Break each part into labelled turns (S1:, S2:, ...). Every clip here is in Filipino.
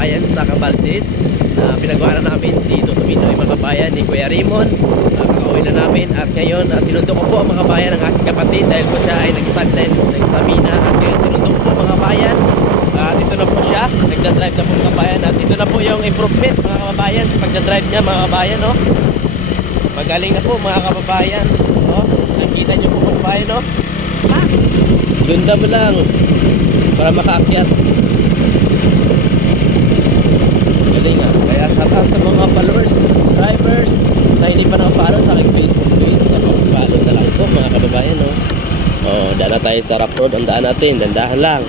S1: kabayan sa Cabaldes na uh, pinagawa na namin si Toto Pinoy mga kabayan ni Kuya Raymond. Uh, na namin. At ngayon uh, sinundo ko po mga kabayan ng aking kapatid dahil po siya ay nagsaglan nagsamina at ngayon sinundo ko po mga kabayan at uh, ito na po siya. Nagdadrive na po mga kabayan at ito na po yung improvement mga kabayan sa pagdadrive niya mga kabayan no? magaling na po mga kababayan no? nakita niyo po mga kabayan no? ganda mo lang para makaakyat. Out sa mga followers and subscribers sa hindi pa nakapollow sa aking Facebook page. Sa mga follow na lang po mga kababayan no. Oh, daan na tayo sa rough road. Ang daan natin, dandahan lang.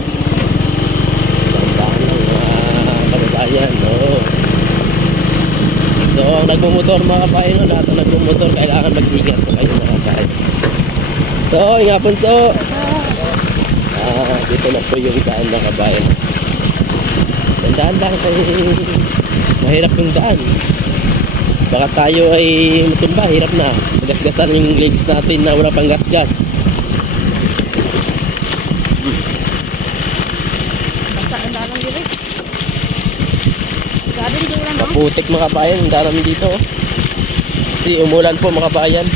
S1: Dandahan lang mga kababayan. Oh. So, ang nagmumotor mga kabayan, no, lahat ng nagmumotor, kailangan mag-ingat po kayo mga kabayan. So, ingapon so. Ah, dito na po yung daan mga kabayan. Tandaan lang kay mahirap yung daan. Baka tayo ay matumba, hirap na. Magasgasan yung legs natin na wala pang gasgas. Maputik mga kabayan, ang daan namin dito. oh. Kasi umulan po mga kabayan.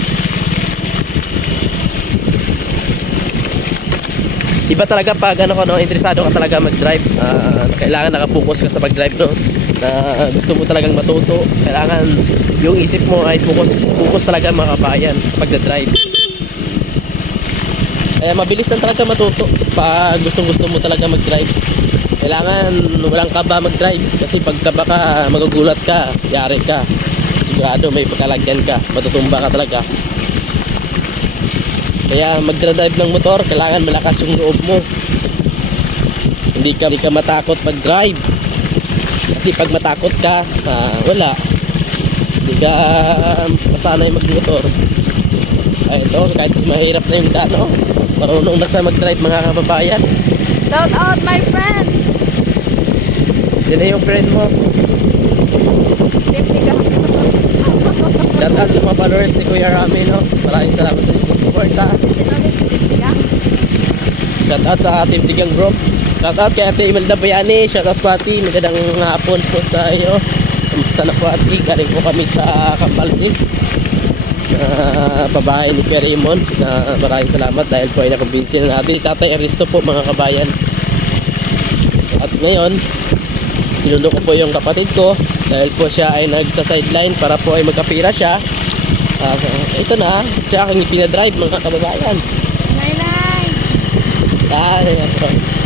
S1: Iba talaga pag ano ko no, interesado ka talaga mag-drive, ah, kailangan nakapokus ka sa pag-drive no. Na gusto mo talagang matuto, kailangan yung isip mo ay focus, focus talaga mga kabayan sa pagda-drive. Kaya mabilis lang talaga matuto pag gustong gusto mo talaga mag-drive. Kailangan walang kaba mag-drive kasi pag kaba ka, magugulat ka, yari ka. Sigurado may pagkalagyan ka, matutumba ka talaga. Kaya magdra-drive ng motor, kailangan malakas yung loob mo. Hindi ka, hindi ka matakot mag-drive. Kasi pag matakot ka, ah, wala. Hindi ka masanay mag-motor. Ay, ito, kahit mahirap na yung dano, marunong na sa mag-drive mga kababayan.
S2: Shout out my friend!
S1: Sino yung friend mo? Shout out sa mga followers ni Kuya Rami, no? Maraming salamat sa inyong support, ha?
S2: Sinabi safety ka.
S1: Shout out sa Team Tigang Group. Shout out kay Ate Imelda Bayani. Shout out po Ate. Magandang hapon po sa iyo. Kamusta na po Ate? Galing po kami sa Campaldis. Na pabahay ni Kuya. Na maraming salamat dahil po ay nakumbinsi na natin. Tatay Aristo po mga kabayan. At ngayon, sinundo ko po yung kapatid ko dahil po siya ay nagsa-sideline para po ay magkapira siya. Ah, ito na, siya aking pinadrive mga kababayan.
S2: Nay, nay!
S1: Ah, ayan po.